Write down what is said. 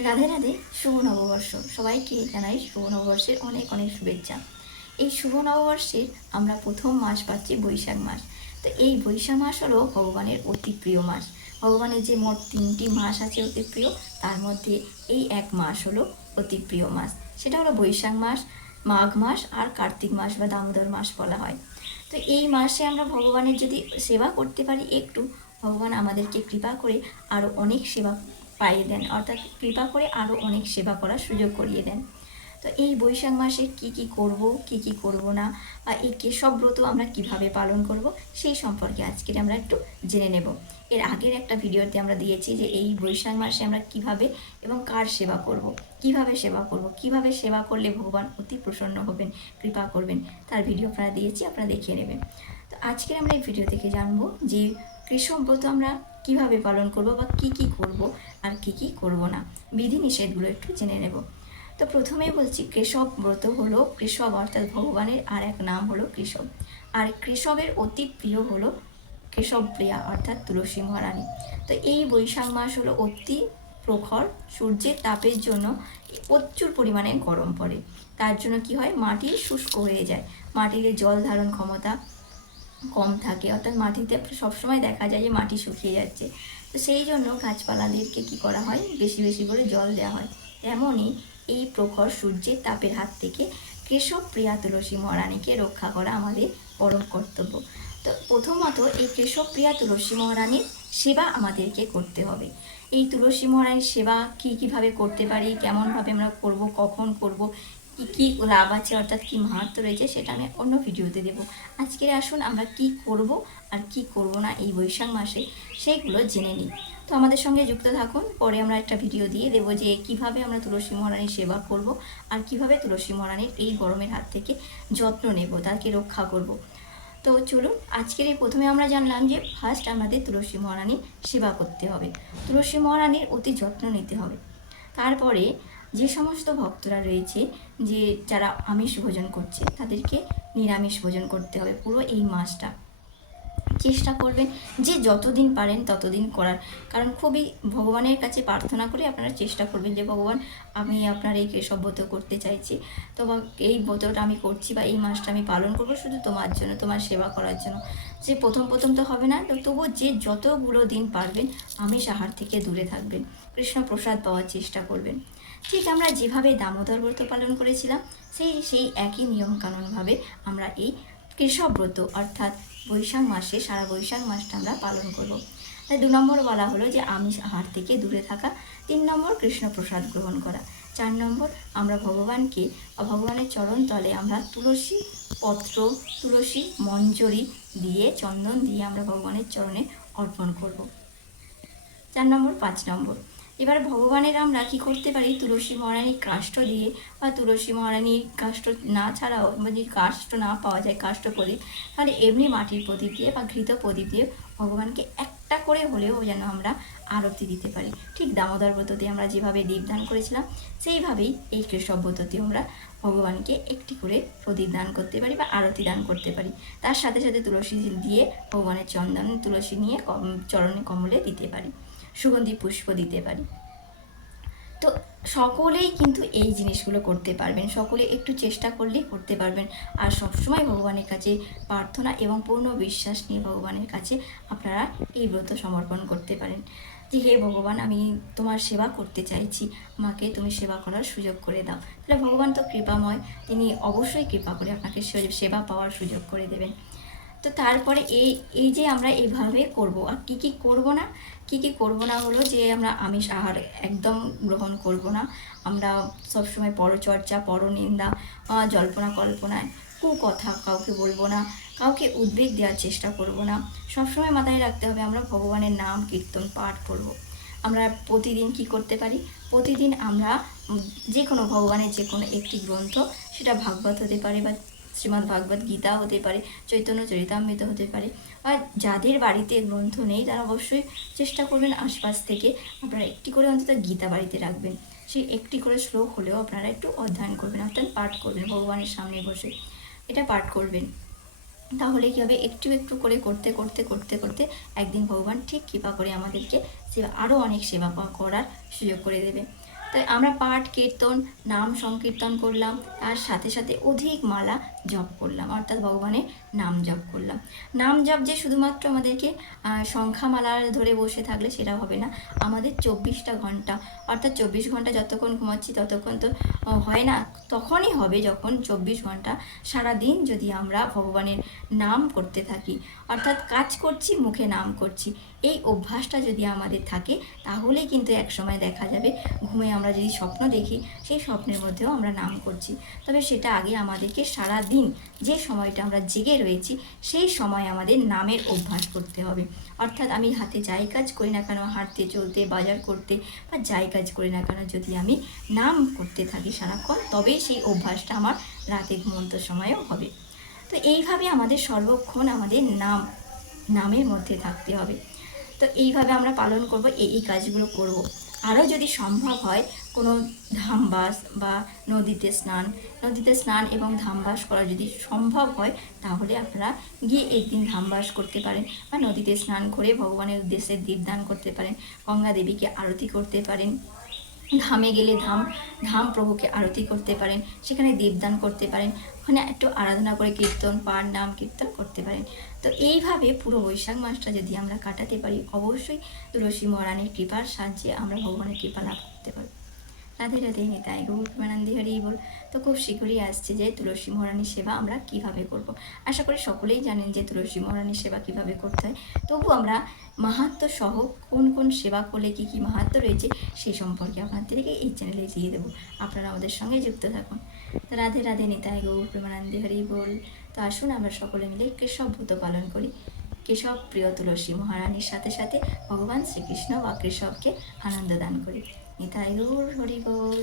রাধে রাধে। শুভ নববর্ষ সবাইকে জানাই শুভ নববর্ষের অনেক অনেক শুভেচ্ছা। এই শুভ নববর্ষের আমরা প্রথম মাস পাচ্ছি বৈশাখ মাস। তো এই বৈশাখ মাস হলো ভগবানের অতি প্রিয় মাস। ভগবানের যে মোট 3টি মাস আছে অতি প্রিয়, তার মধ্যে এই এক মাস হলো অতি প্রিয় মাস। সেটা হলো বৈশাখ মাস, মাঘ মাস আর কার্তিক মাস বা দামোদর মাস বলা হয়। তো এই মাসে আমরা ভগবানের যদি সেবা করতে পারি একটু, ভগবান আমাদেরকে কৃপা করে আরও অনেক সেবা পাইয়ে দেন, অর্থাৎ কৃপা করে আরও অনেক সেবা করার সুযোগ করিয়ে দেন। তো এই বৈশাখ মাসে কি কি করব, কি কি করব না, বা এই কেশব ব্রত আমরা কিভাবে পালন করব, সেই সম্পর্কে আজকের আমরা একটু জেনে নেব। এর আগের একটা ভিডিওতে আমরা দিয়েছি যে এই বৈশাখ মাসে আমরা কিভাবে এবং কার সেবা করব, কিভাবে সেবা করব, কিভাবে সেবা করলে ভগবান অতি প্রসন্ন হবেন, কৃপা করবেন, তার ভিডিও আপনারা দিয়েছি, আপনারা দেখিয়ে নেবেন। তো আজকের আমরা এই ভিডিও থেকে জানবো যে কেশব ব্রত আমরা কিভাবে পালন করব বা কি কি করব আর কি কি করব না, বিধিনিষেধগুলো একটু জেনে নেব। তো প্রথমেই বলছি, কেশব ব্রত হলো, কেশব অর্থাৎ ভগবানের আর এক নাম হলো কেশব। আর কেশবের অতি প্রিয় হলো কেশব প্রিয়া অর্থাৎ তুলসী মহারানী। তো এই বৈশাখ মাস হলো অতি প্রখর, সূর্যের তাপের জন্য প্রচুর পরিমাণে গরম পড়ে। তার জন্য কি হয়, মাটি শুষ্ক হয়ে যায়, মাটিতে জল ধারণ ক্ষমতা কম থাকে, অর্থাৎ মাটিতে সবসময় দেখা যায় যে মাটি শুকিয়ে যাচ্ছে। তো সেই জন্য গাছপালাদেরকে কি করা হয়, বেশি বেশি করে জল দেওয়া হয়। তেমনই এই প্রখর সূর্যের তাপের হাত থেকে কেশব প্রিয়া তুলসী মহারানীকে রক্ষা করা আমাদের পরম কর্তব্য। তো প্রথমত এই কেশব প্রিয়া তুলসী মহারানীর সেবা আমাদেরকে করতে হবে। এই তুলসী মহারানীর সেবা কীভাবে করতে পারি, কেমনভাবে আমরা করব, কখন করব, কী কী লাভ আছে অর্থাৎ কী মাহাত্ম্য রয়েছে, সেটা আমি অন্য ভিডিওতে দেবো। আজকে আসুন আমরা কি করব আর কি করব না এই বৈশাখ মাসে, সেইগুলো জেনে নিই। তো আমাদের সঙ্গে যুক্ত থাকুন, পরে আমরা একটা ভিডিও দিয়ে দেবো যে কিভাবে আমরা তুলসী মহারানীর সেবা করব আর কিভাবে তুলসী মহারানীর এই গরমের হাত থেকে যত্ন নেব, তাকে রক্ষা করব। তো চলুন, আজকের এই প্রথমে আমরা জানলাম যে ফার্স্ট আমাদের তুলসী মহারানীর সেবা করতে হবে, তুলসী মহারানীর অতি যত্ন নিতে হবে। তারপরে যে সমস্ত ভক্তরা রয়েছে, যে যারা আমিষ ভোজন করছে, তাদেরকে নিরামিষ ভোজন করতে হবে পুরো এই মাসটা। চেষ্টা করবেন যে যতদিন পারেন ততদিন করার, কারণ খুবই ভগবানের কাছে প্রার্থনা করে আপনারা চেষ্টা করবেন যে ভগবান, আমি আপনার এই কেশব ব্রত করতে চাইছি, তো এই ব্রতটা আমি করছি বা এই মাসটা আমি পালন করবো শুধু তোমার জন্য, তোমার সেবা করার জন্য। যে প্রথম প্রথম তো হবে না, তবুও যে যতগুলো দিন পারবেন আমিষ আহার থেকে দূরে থাকবেন, কৃষ্ণ প্রসাদ পাওয়ার চেষ্টা করবেন। ঠিক আমরা যেভাবে দামোদর ব্রত পালন করেছিলাম, সেই একই নিয়মকানুনভাবে আমরা এই কেশব ব্রত অর্থাৎ বৈশাখ মাসে সারা বৈশাখ মাসটা আমরা পালন করব। তাই 2 নম্বর বলা হলো যে আমিষ আহার থেকে দূরে থাকা, 3 নম্বর কৃষ্ণ প্রসাদ গ্রহণ করা, 4 নম্বর আমরা ভগবানকে ভগবানের চরণ তলে আমরা তুলসী পত্র, তুলসী মঞ্জরি দিয়ে, চন্দন দিয়ে আমরা ভগবানের চরণে অর্পণ করব। 4 নম্বর, 5 নম্বর এবার ভগবানের আমরা কি করতে পারি, তুলসী মহারানীর কাষ্ঠ দিয়ে বা তুলসী মহারানীর কাষ্ঠ না ছাড়াও যদি কাষ্ঠ না পাওয়া যায়, কাষ্ঠ প্রদীপ, তাহলে এমনি মাটির প্রদীপ দিয়ে বা ঘৃত প্রদীপ দিয়ে ভগবানকে একটা করে হলেও যেন আমরা আরতি দিতে পারি। ঠিক দামোদর ব্রততে আমরা যেভাবে দীপদান করেছিলাম, সেইভাবেই এই কেশব ব্রততে আমরা ভগবানকে একটি করে প্রদীপ দান করতে পারি বা আরতি দান করতে পারি। তার সাথে সাথে তুলসী দিয়ে ভগবানের চন্দন, তুলসী নিয়ে চরণে কমলে দিতে পারি, সুগন্ধি পুষ্প দিতে পারি। তো সকলেই কিন্তু এই জিনিসগুলো করতে পারবেন, সকলে একটু চেষ্টা করলেই করতে পারবেন। আর সবসময় ভগবানের কাছে প্রার্থনা এবং পূর্ণ বিশ্বাস নিয়ে ভগবানের কাছে আপনারা এই ব্রত সমর্পণ করতে পারেন যে হে ভগবান, আমি তোমার সেবা করতে চাইছি, আমাকে তুমি সেবা করার সুযোগ করে দাও। তাহলে ভগবান তো কৃপাময়, তিনি অবশ্যই কৃপা করে আপনাকে সেবা পাওয়ার সুযোগ করে দেবেন। তো তারপরে এই যে আমরা এইভাবে করব। আর কি কি করব না, কি কি করব না হলো যে আমরা আমিষ আহার একদম গ্রহণ করব না। আমরা সবসময় পরচর্চা, পরনিন্দা, জল্পনা কল্পনায় কুকথা কাউকে বলবো না, কাউকে উদ্বেগ দেওয়ার চেষ্টা করব না। সবসময় মাথায় রাখতে হবে আমরা ভগবানের নাম কীর্তন পাঠ করব। আমরা প্রতিদিন কি করতে পারি, প্রতিদিন আমরা যে কোনো ভগবানের যে কোনো একটি গ্রন্থ, সেটা ভাগবত হতে পারে বা শ্রীমদ্ ভাগবত গীতা হতে পারে, চৈতন্য চরিতামৃত হতে পারে, আর যাদের বাড়িতে গ্রন্থ নেই তারা অবশ্যই চেষ্টা করবেন আশপাশ থেকে আপনারা একটি করে অন্তত গীতা বাড়িতে রাখবেন। সেই একটি করে শ্লোক হলেও আপনারা একটু অধ্যয়ন করবেন, অর্থাৎ পাঠ করবেন, ভগবানের সামনে বসে এটা পাঠ করবেন। তাহলে কী হবে, একটু একটু করে করতে করতে করতে করতে একদিন ভগবান ঠিক কৃপা করে আমাদেরকে আরও অনেক সেবা করার সুযোগ করে দেবে। তো আমরা পাঠ কীর্তন নাম সংকীর্তন করলাম, তার সাথে সাথে অধিক মালা জপ করলাম, অর্থাৎ ভগবানের নাম জপ করলাম। নাম জপ যে শুধুমাত্র আমাদেরকে সংখ্যামালা ধরে বসে থাকলে সেটা হবে না, আমাদের 24টা ঘন্টা, অর্থাৎ 24 ঘন্টা যতক্ষণ ঘুমাচ্ছি ততক্ষণ তো হয় না, তখনই হবে যখন 24 ঘন্টা সারাদিন যদি আমরা ভগবানের নাম করতে থাকি, অর্থাৎ কাজ করছি মুখে নাম করছি, এই অভ্যাসটা যদি আমাদের থাকে তাহলেই কিন্তু একসময় দেখা যাবে ঘুমে আমরা যদি স্বপ্ন দেখি সেই স্বপ্নের মধ্যেও আমরা নাম করছি। তবে সেটা আগে আমাদেরকে সারা দিন যে সময়টা আমরা জেগে রয়েছি সেই সময় আমাদের নামের অভ্যাস করতে হবে। অর্থাৎ আমি হাতে যাই কাজ করি না কেন, হাঁটতে চলতে বাজার করতে বা যাই কাজ করি না কেন, যদি আমি নাম করতে থাকি সারাক্ষণ, তবেই সেই অভ্যাসটা আমার রাতে ঘুমন্ত সময়েও হবে। তো এইভাবে আমাদের সর্বক্ষণ আমাদের নামের মধ্যে থাকতে হবে। তো এইভাবে আমরা পালন করব, এই কাজগুলো করব। আরও যদি সম্ভব হয় কোনো ধামবাস বা নদীতে স্নান এবং ধামবাস করা যদি সম্ভব হয়, তাহলে আপনারা গিয়ে একদিন ধামবাস করতে পারেন বা নদীতে স্নান করে ভগবানের উদ্দেশ্যে দীপদান করতে পারেন, গঙ্গা দেবীকে আরতি করতে পারেন, ধামে গেলে ধাম প্রভুকে আরতি করতে পারেন, সেখানে দীপদান করতে পারেন, ওখানে একটু আরাধনা করে কীর্তন পাঠ নাম কীর্তন করতে পারেন। তো এইভাবে পুরো বৈশাখ মাসটা যদি আমরা কাটাতে পারি, অবশ্যই তুলসী মহারানীর কৃপার সাহায্যে আমরা ভগবানের কৃপা লাভ করতে পারব। রাধে রাধে, নিতাই গৌর প্রেমানন্দে হরি বল। তো খুব শীঘ্রই আসছে যে তুলসী মহারানীর সেবা আমরা কিভাবে করব। আশা করি সকলেই জানেন যে তুলসী মহারানীর সেবা কিভাবে করতে হয়, তবু আমরা মাহাত্ম্য সহ কোন কোন সেবা করলে কী কী মাহাত্ম্য রয়েছে সেই সম্পর্কে আপনাদেরকে এই চ্যানেলে দিয়ে দেবো। আপনারা আমাদের সঙ্গে যুক্ত থাকুন। রাধে রাধে, নিতাই গৌর প্রেমানন্দে হরি বল। তো আসুন আমরা সকলে মিলে কেশব ব্রত পালন করি, কেশব প্রিয় তুলসী মহারানীর সাথে সাথে ভগবান শ্রীকৃষ্ণ বা কেশবকে আনন্দ দান করি। নিতাই গৌর হরি বল।